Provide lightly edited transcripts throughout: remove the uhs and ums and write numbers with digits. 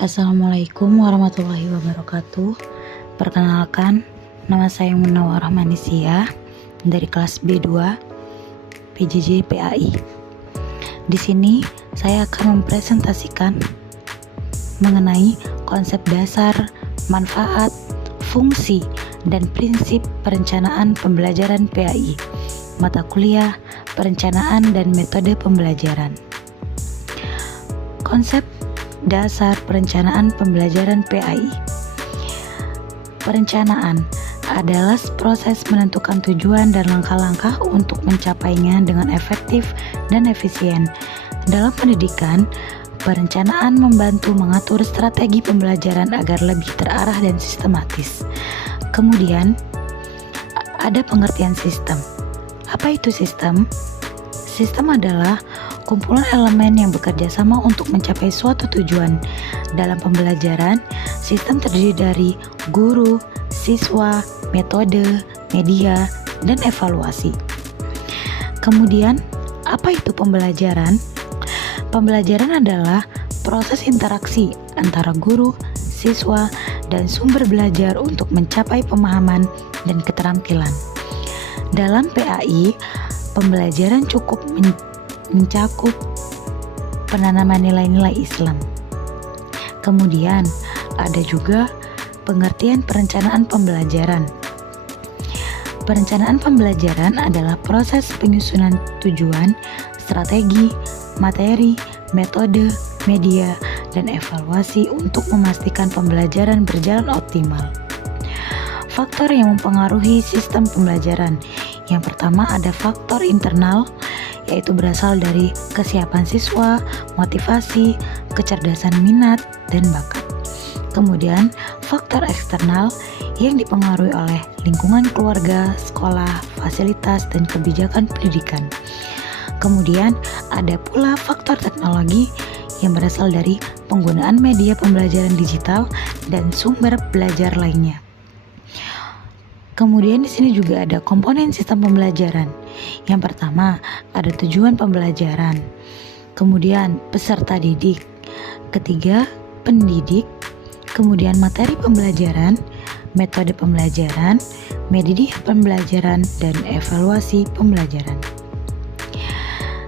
Assalamualaikum warahmatullahi wabarakatuh. Perkenalkan, nama saya Munawwarah Manisia dari kelas B2 PJJ PAI. Di sini saya akan mempresentasikan mengenai konsep dasar, manfaat, fungsi, dan prinsip perencanaan pembelajaran PAI, mata kuliah, perencanaan dan metode pembelajaran. Konsep dasar perencanaan pembelajaran PAI. Perencanaan adalah proses menentukan tujuan dan langkah-langkah untuk mencapainya dengan efektif dan efisien. Dalam pendidikan, perencanaan membantu mengatur strategi pembelajaran agar lebih terarah dan sistematis. Kemudian, ada pengertian sistem. Apa itu sistem? Sistem adalah kumpulan elemen yang bekerja sama untuk mencapai suatu tujuan. Dalam pembelajaran, sistem terdiri dari guru, siswa, metode, media, dan evaluasi. Kemudian, apa itu pembelajaran? Pembelajaran adalah proses interaksi antara guru, siswa, dan sumber belajar untuk mencapai pemahaman dan keterampilan. Dalam PAI, pembelajaran cukup mencakup penanaman nilai-nilai Islam. Kemudian ada juga pengertian perencanaan pembelajaran. Perencanaan pembelajaran adalah proses penyusunan tujuan, strategi, materi, metode, media, dan evaluasi untuk memastikan pembelajaran berjalan optimal. Faktor yang mempengaruhi sistem pembelajaran. Yang pertama ada faktor internal, yaitu berasal dari kesiapan siswa, motivasi, kecerdasan minat, dan bakat. Kemudian, faktor eksternal yang dipengaruhi oleh lingkungan keluarga, sekolah, fasilitas, dan kebijakan pendidikan. Kemudian, ada pula faktor teknologi yang berasal dari penggunaan media pembelajaran digital dan sumber belajar lainnya. Kemudian di sini juga ada komponen sistem pembelajaran. Yang pertama, ada tujuan pembelajaran. Kemudian peserta didik. Ketiga, pendidik. Kemudian materi pembelajaran, metode pembelajaran, media pembelajaran, dan evaluasi pembelajaran.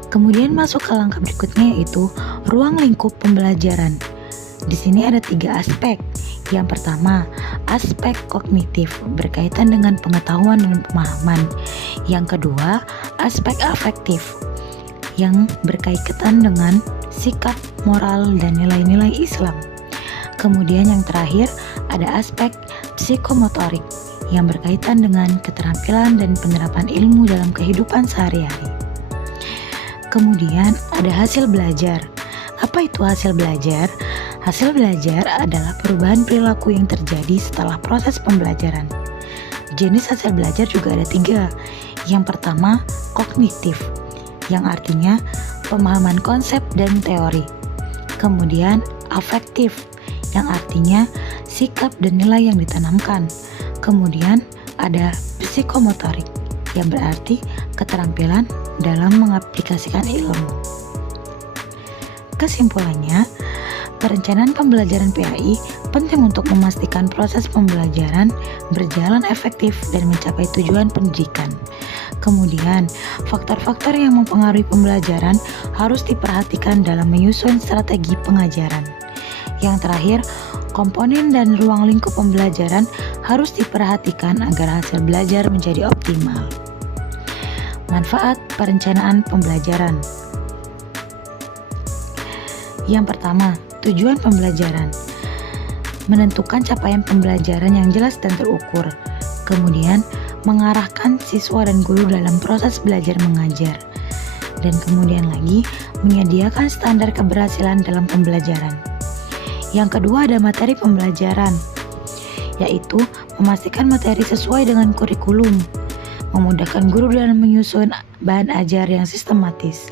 Kemudian masuk ke langkah berikutnya, yaitu ruang lingkup pembelajaran. Di sini ada 3 aspek. Yang pertama, aspek kognitif berkaitan dengan pengetahuan dan pemahaman. Yang kedua, aspek afektif yang berkaitan dengan sikap, moral, dan nilai-nilai Islam. Kemudian yang terakhir, ada aspek psikomotorik yang berkaitan dengan keterampilan dan penerapan ilmu dalam kehidupan sehari-hari. Kemudian ada hasil belajar. Apa itu hasil belajar? Hasil belajar adalah perubahan perilaku yang terjadi setelah proses pembelajaran. Jenis hasil belajar juga ada 3. Yang pertama, kognitif, yang artinya pemahaman konsep dan teori. Kemudian, afektif, yang artinya sikap dan nilai yang ditanamkan. Kemudian, ada psikomotorik, yang berarti keterampilan dalam mengaplikasikan ilmu. Kesimpulannya, perencanaan pembelajaran PAI penting untuk memastikan proses pembelajaran berjalan efektif dan mencapai tujuan pendidikan. Kemudian, faktor-faktor yang mempengaruhi pembelajaran harus diperhatikan dalam menyusun strategi pengajaran. Yang terakhir, komponen dan ruang lingkup pembelajaran harus diperhatikan agar hasil belajar menjadi optimal. Manfaat perencanaan pembelajaran. Yang pertama, tujuan pembelajaran. Menentukan capaian pembelajaran yang jelas dan terukur. Kemudian, mengarahkan siswa dan guru dalam proses belajar mengajar. Dan kemudian lagi, menyediakan standar keberhasilan dalam pembelajaran. Yang kedua ada materi pembelajaran, yaitu memastikan materi sesuai dengan kurikulum, memudahkan guru dalam menyusun bahan ajar yang sistematis.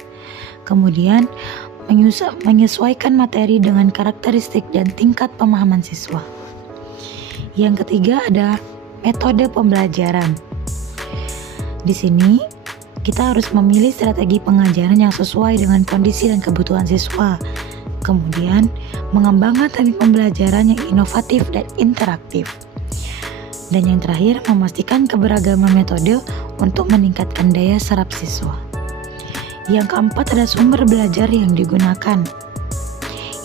Kemudian, menyesuaikan materi dengan karakteristik dan tingkat pemahaman siswa. Yang ketiga ada metode pembelajaran. Di sini kita harus memilih strategi pengajaran yang sesuai dengan kondisi dan kebutuhan siswa. Kemudian, mengembangkan teknik pembelajaran yang inovatif dan interaktif. Dan yang terakhir, memastikan keberagaman metode untuk meningkatkan daya serap siswa. Yang keempat ada sumber belajar yang digunakan.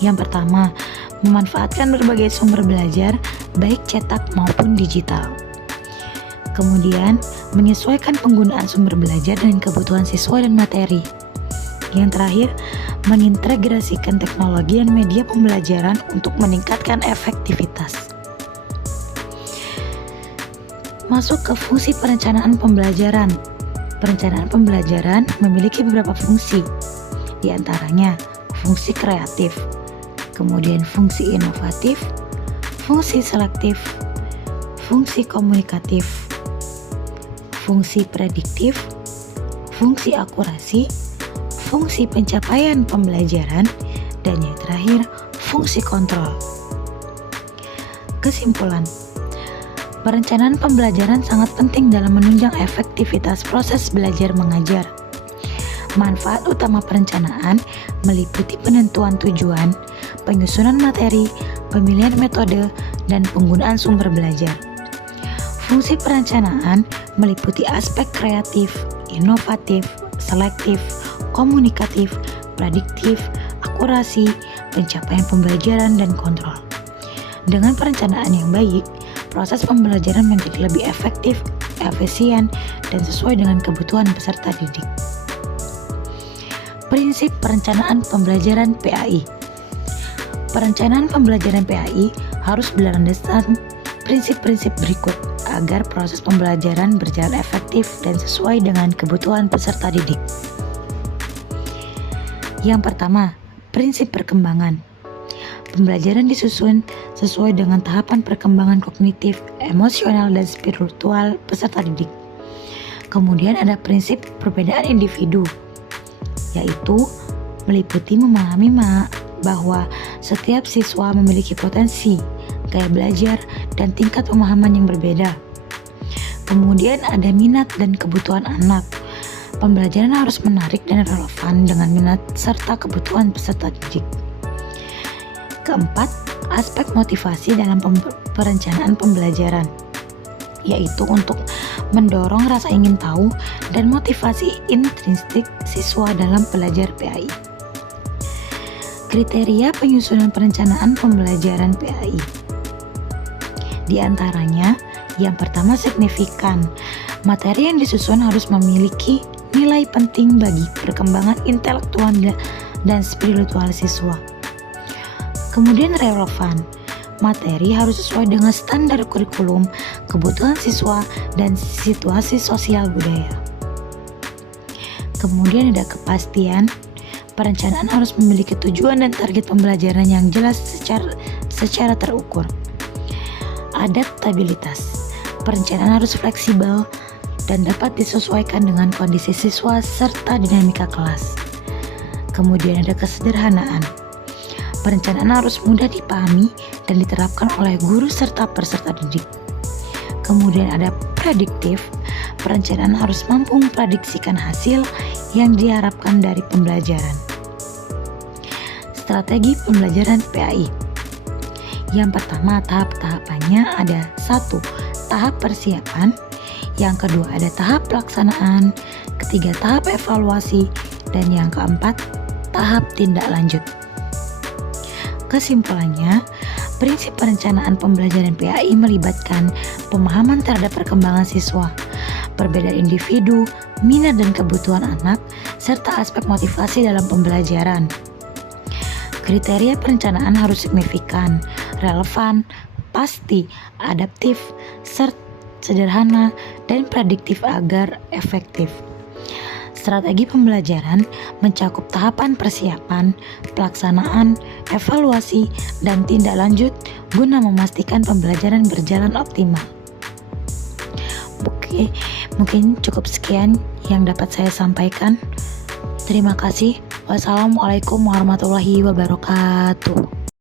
Yang pertama, memanfaatkan berbagai sumber belajar, baik cetak maupun digital. Kemudian, menyesuaikan penggunaan sumber belajar dengan kebutuhan siswa dan materi. Yang terakhir, mengintegrasikan teknologi dan media pembelajaran untuk meningkatkan efektivitas. Masuk ke fungsi perencanaan pembelajaran. Perencanaan pembelajaran memiliki beberapa fungsi, di antaranya fungsi kreatif, kemudian fungsi inovatif, fungsi selektif, fungsi komunikatif, fungsi prediktif, fungsi akurasi, fungsi pencapaian pembelajaran, dan yang terakhir, fungsi kontrol. Kesimpulan, perencanaan pembelajaran sangat penting dalam menunjang efektivitas proses belajar mengajar. Manfaat utama perencanaan meliputi penentuan tujuan, penyusunan materi, pemilihan metode, dan penggunaan sumber belajar. Fungsi perencanaan meliputi aspek kreatif, inovatif, selektif, komunikatif, prediktif, akurasi, pencapaian pembelajaran, dan kontrol. Dengan perencanaan yang baik, proses pembelajaran menjadi lebih efektif, efisien, dan sesuai dengan kebutuhan peserta didik. Prinsip perencanaan pembelajaran PAI. Perencanaan pembelajaran PAI harus berlandaskan prinsip-prinsip berikut agar proses pembelajaran berjalan efektif dan sesuai dengan kebutuhan peserta didik. Yang pertama, prinsip perkembangan. Pembelajaran disusun sesuai dengan tahapan perkembangan kognitif, emosional, dan spiritual peserta didik. Kemudian ada prinsip perbedaan individu, yaitu meliputi memahami bahwa setiap siswa memiliki potensi, gaya belajar, dan tingkat pemahaman yang berbeda. Kemudian ada minat dan kebutuhan anak. Pembelajaran harus menarik dan relevan dengan minat serta kebutuhan peserta didik. Keempat, aspek motivasi dalam perencanaan pembelajaran, yaitu untuk mendorong rasa ingin tahu dan motivasi intrinsik siswa dalam belajar PAI. Kriteria penyusunan perencanaan pembelajaran PAI. Di antaranya, yang pertama signifikan. Materi yang disusun harus memiliki nilai penting bagi perkembangan intelektual dan spiritual siswa. Kemudian relevan. Materi harus sesuai dengan standar kurikulum, kebutuhan siswa, dan situasi sosial budaya. Kemudian ada kepastian. Perencanaan harus memiliki tujuan dan target pembelajaran yang jelas secara terukur. Adaptabilitas. Perencanaan harus fleksibel dan dapat disesuaikan dengan kondisi siswa serta dinamika kelas. Kemudian ada kesederhanaan. Perencanaan harus mudah dipahami dan diterapkan oleh guru serta peserta didik. Kemudian ada prediktif. Perencanaan harus mampu memprediksikan hasil yang diharapkan dari pembelajaran. Strategi pembelajaran PAI. Yang pertama, tahap-tahapannya ada 1. Tahap persiapan. Yang kedua ada tahap pelaksanaan. Ketiga, tahap evaluasi. Dan yang keempat, tahap tindak lanjut. Kesimpulannya, prinsip perencanaan pembelajaran PAI melibatkan pemahaman terhadap perkembangan siswa, perbedaan individu, minat dan kebutuhan anak, serta aspek motivasi dalam pembelajaran. Kriteria perencanaan harus signifikan, relevan, pasti, adaptif, sederhana, dan prediktif agar efektif. Strategi pembelajaran mencakup tahapan persiapan, pelaksanaan, evaluasi, dan tindak lanjut guna memastikan pembelajaran berjalan optimal. Oke, mungkin cukup sekian yang dapat saya sampaikan. Terima kasih. Wassalamualaikum warahmatullahi wabarakatuh.